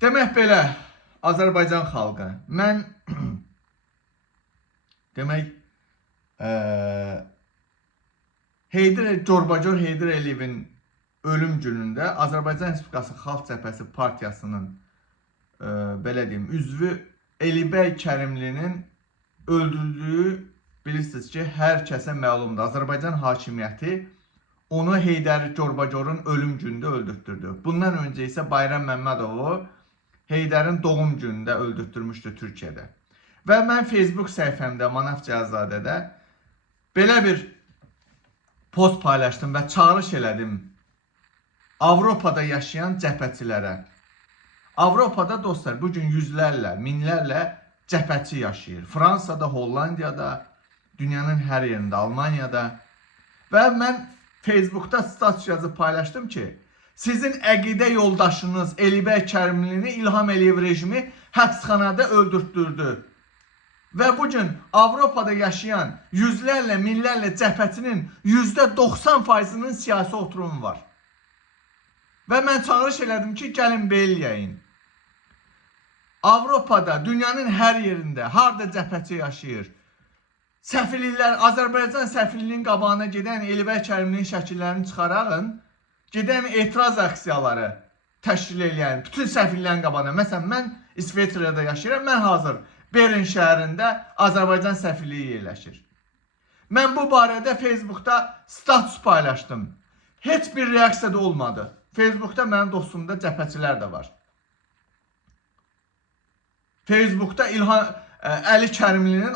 Demək belə, Azərbaycan xalqı, mən demək Corbacor Heydər Əliyevin ölüm günündə Azərbaycan Respublikası Xalq Cəbhəsi Partiyasının belə deyim, üzvü Əlibəy Kərimlinin öldürdüyü bilirsiniz ki, hər kəsə məlumdur. Azərbaycan hakimiyyəti onu Heydər Corbacorun ölüm günündə öldürtdürdü. Bundan öncə isə Bayram Məmmədovu Heydərin doğum günündə öldürtdürmüşdü Türkiyədə. Və mən Facebook səhifəmdə Manaf Cihazadədə belə bir post paylaşdım və çağırış elədim Avropada yaşayan cəbhəçilərə. Avropada dostlar bugün yüzlərlə, minlərlə cəbhəçi yaşayır. Fransada, Hollandiyada, dünyanın hər yerində, Almaniyada. Və mən Facebookda status yazıb paylaşdım ki, sizin əqidə yoldaşınız Əlibəy Kərimlini İlham Əliyev rejimi həbsxanada öldürtdürdü. Və bugün Avropada yaşayan yüzlərlə, minlərlə cəbhəçinin %90%'nin siyasi oturumu var. Və mən çağırış elədim ki, gəlin belləyin. Avropada, dünyanın hər yerində, harda cəbhəçi yaşayır. Səfirliklər, Azərbaycan səfirliyinin qabağına gedən Əlibəy Kərimlinin şəkillərini çıxararın, gedən etiraz aksiyaları təşkil edən bütün səfirlərin qabağına. Məsələn, mən İsveçrədə yaşayıram, mən hazır Berin şəhərində Azərbaycan səfirliyi yerləşir. Mən bu barədə Facebookda status paylaşdım. Heç bir reaksiya da olmadı. Facebookda mənim dostumda cəbhəçilər də var. Facebookda Əli Kərimlinin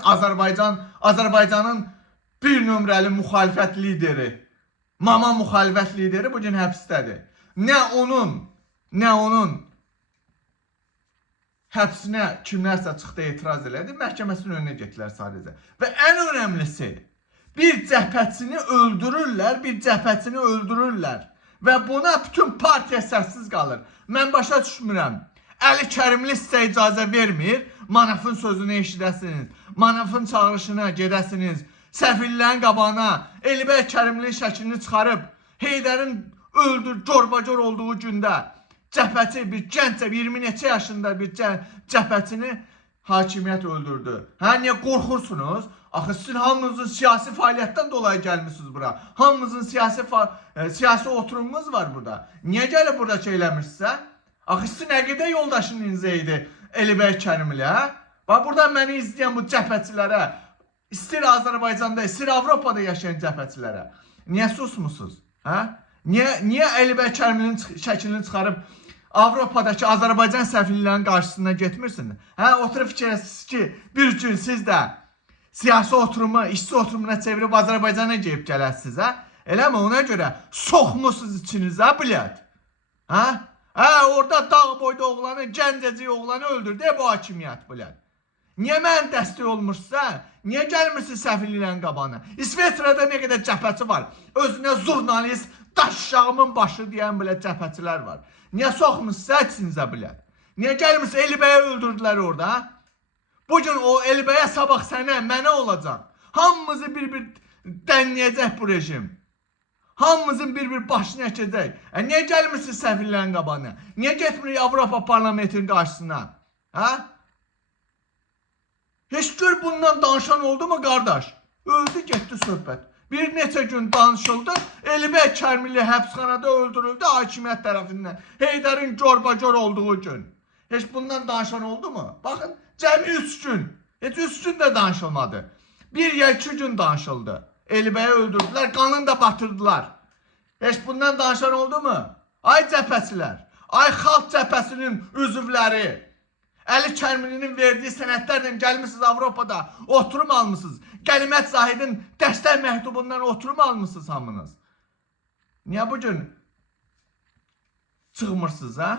Azərbaycanın bir nömrəli müxalifət lideri, mama müxalifət lideri bugün həbsdədir. Nə onun həbsinə kimlərsə çıxdı, etiraz elədi, məhkəməsinin önünə getdilər sadəcə. Və ən önəmlisi, bir cəbhəçini öldürürlər. Və buna bütün partiya səssiz qalır. Mən başa düşmürəm. Əli Kərimli sizə icazə vermir, Manafın sözünü eşidəsiniz, Manafın çağırışına gedəsiniz, səfirlərin qabağına Əlibəy Kərimlinin şəklini çıxarıb, Heydərin Corbacor olduğu gündə cəbhəçi, bir gənc, 20 neçə yaşında bir cəbhəçini hakimiyyət öldürdü. Hə, niyə qorxursunuz? Axı sizin hamınızın siyasi fəaliyyətdən dolayı gəlmişsiniz bura. Hamınızın siyasi oturumunuz var burada. Niyə gəlib burada şey eləmişsə? Axı sizin əqidə yoldaşınız idi Əlibəy Kərimli, hə? Bax, buradan məni izləyən bu cəbhəçilərə, istir Azərbaycanda, istir Avropada yaşayan cəbhəçilərə, niyə susmusunuz? Hə? Niyə Əlibəy Kərimlinin şəklini çıxarıb Avropadakı Azərbaycan səfirliklərinin qarşısına getmirsiniz? Hə, oturub fikirləşirsiniz ki, bir gün siz də siyasi oturumu, işçi oturumuna çevirib Azərbaycana gəlib gələsiniz, hə? Eləmi? Ona görə soxmusunuz içinizə, bilət. Hə? Hə, orada dağ boyda oğlanı, gəncəcik oğlanı öldürdü bu hakimiyyət, bilət. Niyə mən dəstək olmuşsa, niyə gəlmirsiniz səfirliklərin qabağına? İsveçrədə nə qədər cəbhəçi var? Özünə jurnalist, daşşağımın başı deyən belə cəbhəçilər var. Niyə soxmuşsa içinizə, bilət? Niyə gəlmirsiniz? Əlibəyə öldürdülər orada, hə? Bugün o Əlibəyə sabah sənə, mənə olacaq. Hamımızı bir-bir dənləyəcək bu rejim. Hamımızın bir-bir başını əkəcək. Niyə gəlmirsiniz səfirlərin qabağına? Niyə getmirik Avropa parlamentinin qarşısına? Hə? Heç gör bundan danışan oldu mu qardaş? Öldü, getdi söhbət. Bir neçə gün danışıldı. Əlibəy Kərimli həbsxanada öldürüldü hakimiyyət tərəfindən. Heydərin Corbacor olduğu gün. Heç bundan danışan oldu mu? Baxın, cəmi 3 gün. Heç 3 gün də danışılmadı. Bir ya 2 gün danışıldı. Əlibəyi öldürdülər, qanını da batırdılar. Heç bundan danışan oldu mu? Ay cəbhəçilər, ay xalq cəbhəsinin üzvləri, Əli Kərimlinin verdiyi sənədlərlə gəlmişsiniz Avropada, oturum almışsınız. Qənimət Zahidin dəstək məktubundan oturum almışsınız hamınız. Niyə bugün çıxmırsınız, hə?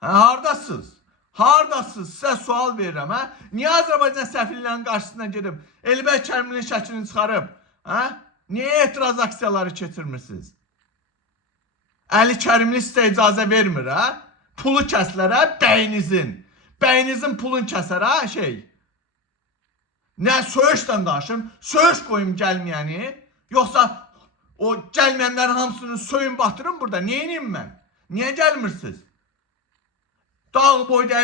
Hardasınız? Hardasınız? Sizə sual verirəm, hə? Niyə Azərbaycan səfirlərinin qarşısına gedib Əlibəy Kərimlinin şəklini çıxarıb? Hə? Niyə etiraz aksiyaları keçirmirsiniz? Əli Kərimli sizə icazə vermir, hə? Pulu kəslər, hə? Bəyinizin. Bəyinizin pulun kəsər, hə? Şey. Nə söyüşdən danışım? Söyüş qoyum gəlməyəni? Yoxsa o gəlməyənlərin hamısını söyün batırım burada. Neyiniyim mən? Niyə gəlmirsiniz? Dağ boyda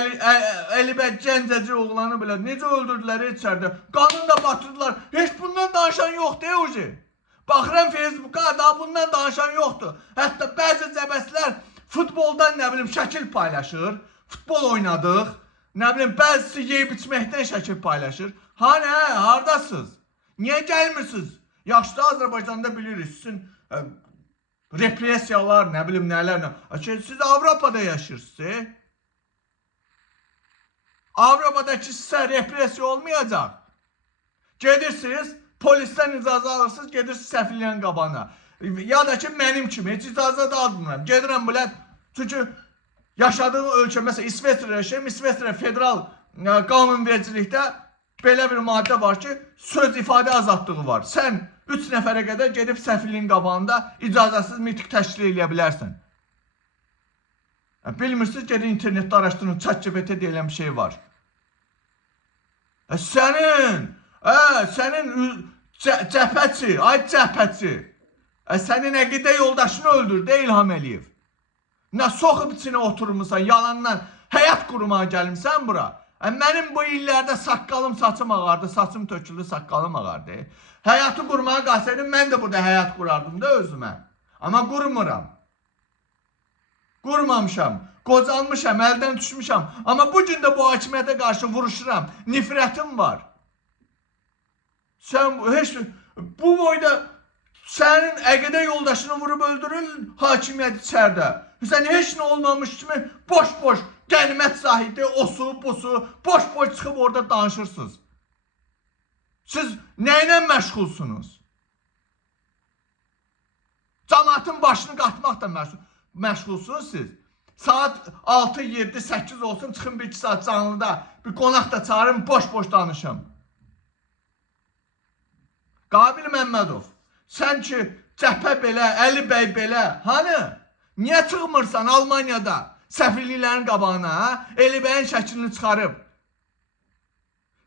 Əlibət Gəncəcik oğlanı belə necə öldürdülər içəridə. Qanını da batırdılar. Heç bundan danışan yoxdur ucu. Baxıram Facebooka da bundan danışan yoxdur. Hətta bəzi cəbəslər futboldan nə bilim şəkil paylaşır. Futbol oynadıq. Nə bilim bəzisi yeyib içməkdən şəkil paylaşır. Hani hardasınız? Niyə gəlmirsiniz? Yaşlı Azərbaycanda bilirik sizin repressiyalar, nə bilim nələr. Siz Avropada yaşayırsınız. Avropadakı sizə repressiya olmayacaq. Gedirsiniz, polisdən icazə alırsınız, gedirsiniz səfirliyin qabağına. Ya da ki mənim kimi heç icazə da almıram. Gedirəm bilət. Çünki yaşadığım ölkə, məsələn İsveçrə yaşayım, İsveçrə federal qanunvericilikdə belə bir maddə var ki, söz ifadə azadlığı var. Sən 3 nəfərə qədər gedib səfirliyin qabağında icazəsiz miting təşkil edə bilərsən. Bilmirsiniz, gedin internetdə araşdırın, ChatGPT deyilən bir şey var. Sənin cəbhəçi, ay cəbhəçi, sənin əqidə yoldaşını öldürdü İlham Əliyev. Nə soxub içinə oturmuşsan, yalandan həyat qurmağa gəlmişsən bura. Mənim bu illərdə saqqalım, saçım ağardı, saçım töküldü, saqqalım ağardı. Həyatı qurmağa qalsaydım, mən də burada həyat qurardım da özümə. Amma qurmuram. Qurmamışam, qocalmışam, əldən düşmüşəm. Amma bugün də bu hakimiyyətə qarşı vuruşuram. Nifrətim var. Sən heç bu boyda sənin əqidə yoldaşını vurub öldürür hakimiyyət içərdə. Sən heç nə olmamış kimi boş-boş qənimət sahibi, osu, busu, boş-boş çıxıb orada danışırsınız. Siz nə ilə məşğulsunuz? Cəmaatın başını qatmaqla məşğulsunuz siz. Saat 6, 7, 8 olsun, çıxın 1-2 saat canlıda bir qonaq da çağırın, boş-boş danışım. Qabil Məmmədov, sən ki cəbhə belə, Əli bəy belə, hani? Niyə çıxmırsan Almaniyada səfirliklərin qabağına, Əli bəyin şəklini çıxarıb?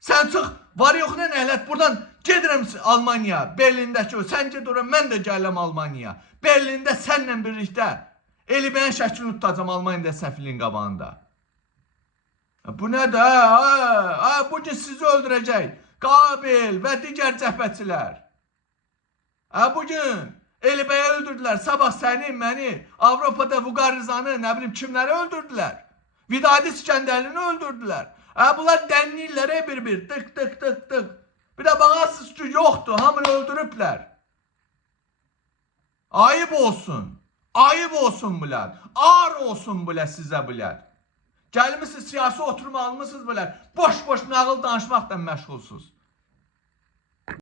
Sən çıx, var yox nə nəhlət, buradan gedirəm Almaniya, Berlindəki o, sən ged oraya, mən də gələm Almaniya. Berlində sənlə birlikdə Əli bəyin şəklini tutacam Almaniyada səfirliyin qabağında. Bu nədir? Bugün sizi öldürəcək. Qabil və digər cəbhəçilər. Bugün Əli bəyi öldürdülər. Sabah səni, məni, Avropada Vüqar Rızanı, nə bilim kimləri öldürdülər. Vidadi İskəndərlini öldürdülər. Bunlar dənliyirlər bir-bir. Tık tık tık tık. Bir də baxarsınız ki yoxdur. Hamını öldürüblər. Ayıb olsun. Ayıb olsun bunlar. Ağır olsun bunlar sizə bunlar. Gəlmişsiniz siyasi oturma almışsınız bunlar. Boş-boş nağıl danışmaqla məşğulsuz.